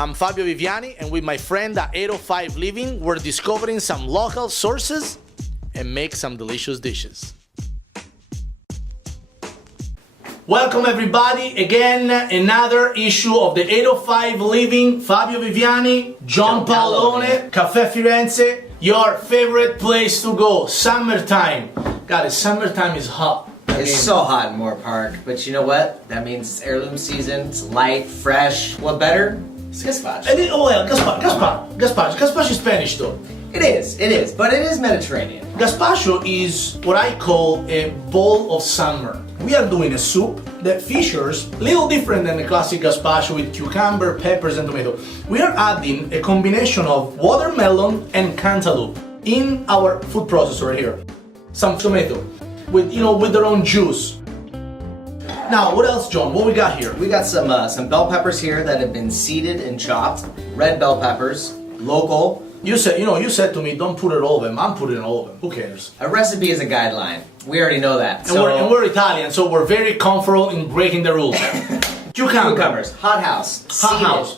I'm Fabio Viviani, and with my friend at 805 Living, we're discovering some local sources and make some delicious dishes. Welcome everybody, again, another issue of the 805 Living, Fabio Viviani, John Paolone, Caffè Firenze, your favorite place to go, summertime. God, summertime is hot. It's so hot in Moore Park, but you know what? That means it's heirloom season, it's light, fresh. What better? It's gazpacho. Gazpacho is Spanish though. It is, but it is Mediterranean. Gazpacho is what I call a bowl of summer. We are doing a soup that features a little different than the classic gazpacho with cucumber, peppers and tomato. We are adding a combination of watermelon and cantaloupe in our food processor here. Some tomato with their own juice. Now, what else, John? What we got here? We got some bell peppers here that have been seeded and chopped. Red bell peppers, local. You said to me, don't put it all of them. I'm putting all of them. Who cares? A recipe is a guideline. We already know that. And we're Italian, so we're very comfortable in breaking the rules. Cucumbers, hot house,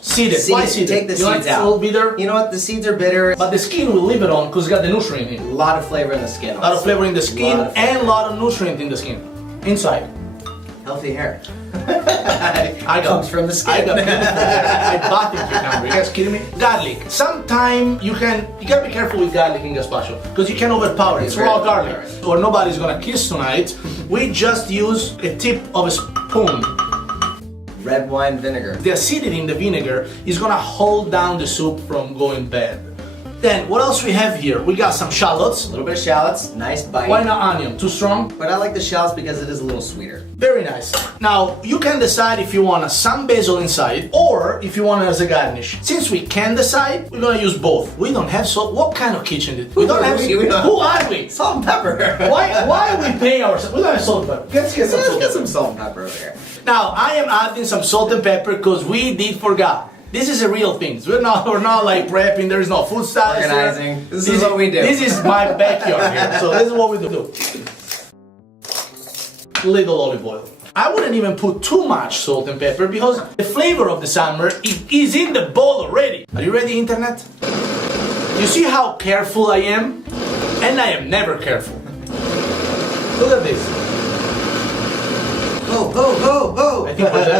seeded. Why seeded? Take the seeds out. A little bitter. You know what? The seeds are bitter. But the skin will leave it on because it's got the nutrient in it. A lot of flavor in the skin. A lot of flavor in the skin and a lot of nutrient in the skin. Inside. Healthy hair. Comes from the skin. I bought the cucumber. You guys kidding me? Garlic. Sometimes you gotta be careful with garlic in gazpacho because you can overpower it. It's raw garlic. Or nobody's gonna kiss tonight. We just use a tip of a spoon. Red wine vinegar. The acidity in the vinegar is gonna hold down the soup from going bad. Then, what else we have here? We got some shallots. A little bit of shallots, nice bite. Why not onion? Too strong? But I like the shallots because it is a little sweeter. Very nice. Now, you can decide if you want some basil inside or if you want it as a garnish. Since we can decide, we're gonna use both. We don't have salt. What kind of kitchen is it? We don't have. Who are we? Salt and pepper. Why we pay ourselves? We don't have salt and pepper. Let's get some salt and pepper over here. Now, I am adding some salt and pepper because we did forget. This is a real thing. We're not like prepping. There is no food stylist. Organizing. This is what we do. This is my backyard here. So this is what we do. Little olive oil. I wouldn't even put too much salt and pepper because the flavor of the summer is in the bowl already. Are you ready, internet? You see how careful I am? And I am never careful. Look at this. Oh. I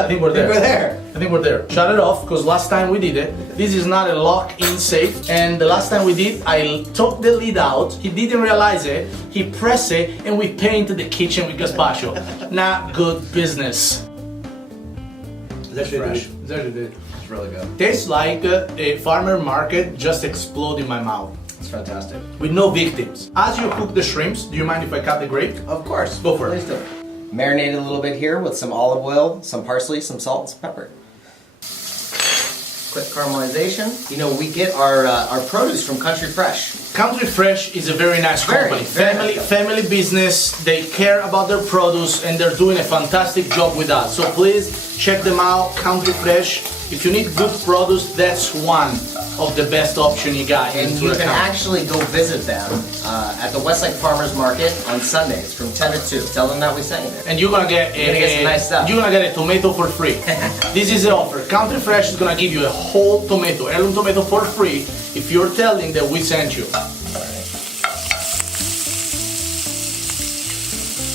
think we're there. Shut it off, because last time we did it, this is not a lock-in safe, and the last time we did, I took the lid out, he didn't realize it, he pressed it, and we painted the kitchen with gazpacho. Not good business. It's fresh. It's really good. Tastes like a farmer market just exploded in my mouth. It's fantastic. With no victims. As you cook the shrimps, do you mind if I cut the grape? Of course. Go for it. Please do. Marinate a little bit here with some olive oil, some parsley, some salt, and some pepper. Quick caramelization. You know, we get our produce from Country Fresh. Country Fresh is a very nice company. Family business. They care about their produce and they're doing a fantastic job with us. So please check them out, Country Fresh. If you need good produce, that's one of the best option you got. And you can actually go visit them at the Westside Farmers Market on Sundays from 10 to 2. Tell them that we sent you. And you're gonna get some nice stuff. You're gonna get a tomato for free. This is the offer. Country Fresh is gonna give you a whole tomato, heirloom tomato for free if you're telling that we sent you.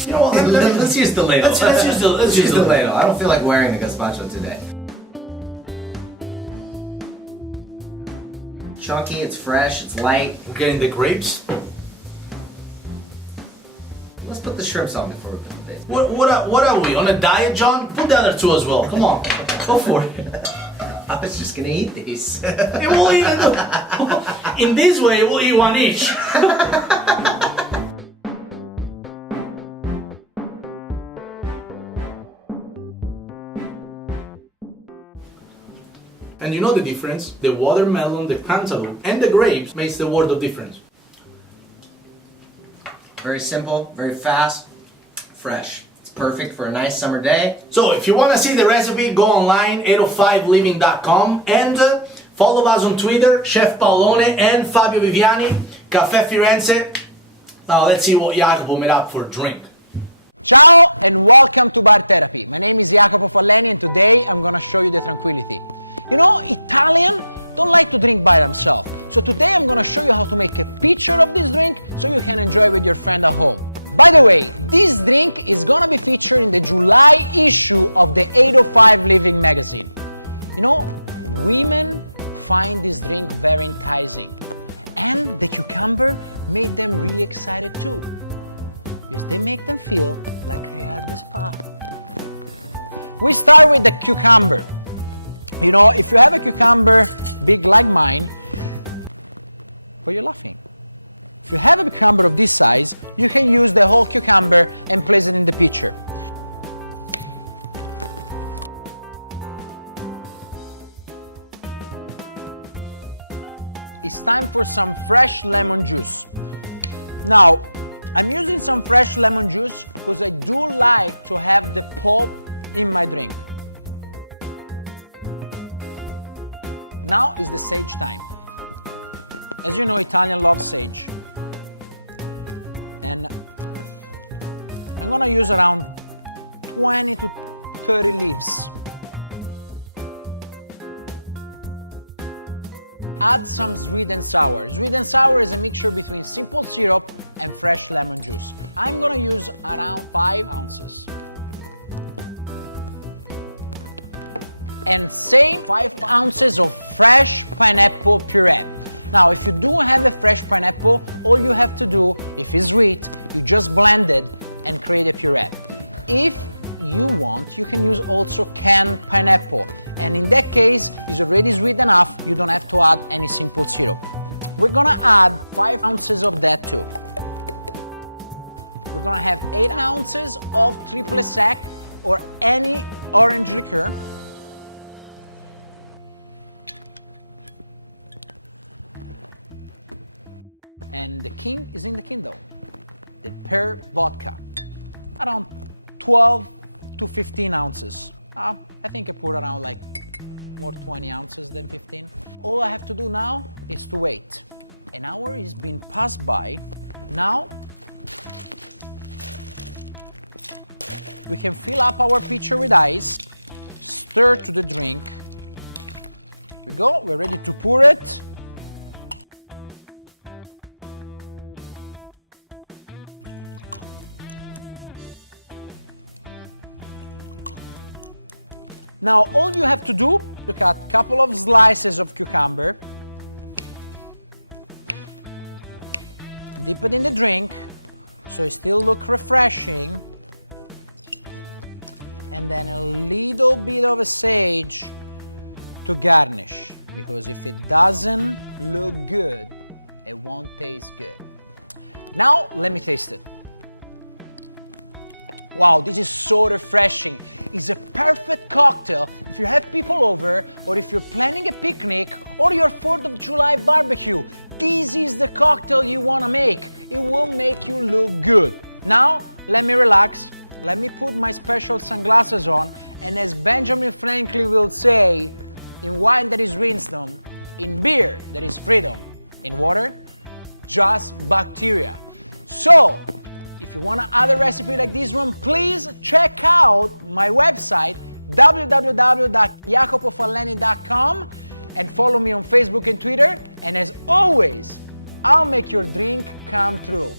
You know what? Let's use the ladle. Let's use the ladle. I don't feel like wearing the gazpacho today. Chunky, it's fresh, it's light. We're getting the grapes. Let's put the shrimps on before we put the bacon. What are we, on a diet, John? Put the other two as well. Come on, go for it. I was just gonna eat these. We'll eat it. In this way, we'll eat one each. And you know the difference? The watermelon, the cantaloupe, and the grapes makes the world of difference. Very simple, very fast, fresh. It's perfect for a nice summer day. So if you want to see the recipe, go online, 805living.com, and follow us on Twitter, Chef Paolone and Fabio Viviani, Caffè Firenze. Now let's see what Jacopo made up for drink. Ciao and welcome to Bar Therapy. My name is Jacopo Falleni and today I'm gonna show you the tranquility. You know, Italian don't like to drink by themselves. So today I'm gonna show you how to make a picture of this drink so you can enjoy it with your friend at home. By the way, this drink is gonna be featured in the July issue of the 805 Living magazine. You know, women find this drink very enticing, and the cucumber made them really excited too, because they make them feel like they are at the spa. We start with the cucumber. You know, if you have a cucumber big like mine, why are you laughing? If you have a cucumber of this size, you can use the whole cucumber and place it in the pitcher. It's time for some fresh lemon juice. Now, I'm using some fresh lemon juice because I do like to have the pulp in my drink. Now is the sage time. As you know, Italian loves sage. And I'm gonna use around 20 to 30 leaves. Add some sweet and sour. Sweet and sour is a mixture between simple syrup and fresh lemon juice. I'm gonna use around 5 ounces. And same 5 ounces of fresh pineapple puree. Now, if you do have a fresh pineapple, all you have to do, if it's sweet, you just blend it and create a puree. If you want, you can use also canned pineapple. And in that case, it's already sweet enough, you don't have to add any simple syrup. We're gonna add 5 ounces of that too. We're gonna have 8 ounces of triple sec or any orange liqueur. And the king is in the kingdom, the pear vodka, around 12 to 15 ounces. I think I put around like more 20 ounces than 15. All I have to do now is to wait. An hour is being passed by. Now we can fill up our pitcher with ice, stir to the drink. Here we go, we're ready to pour it. Now all you have to do to cut a couple of slices of cucumber, dip it in the drink so it still looks refreshing, and then a little bit of a sage to garnish, because if it doesn't look good, it won't taste good. Now let me taste it. Wow, this is so refreshing. It's a perfect cocktail if you have people over, or if you're planning a picnic, or your 4th of July barbecue. This is the cocktail you want to make. It will make you look good. Now, let me relax. Let me put my special sunglasses on, and as Benjamin Franklin will say, in wine there is wisdom, in beer there is freedom, in water, just bacteria. So, if you want another recipe like this one, please check out my website www.jacopofalleni.com and follow me on Facebook and Twitter. And as always, I'll make your drink come true.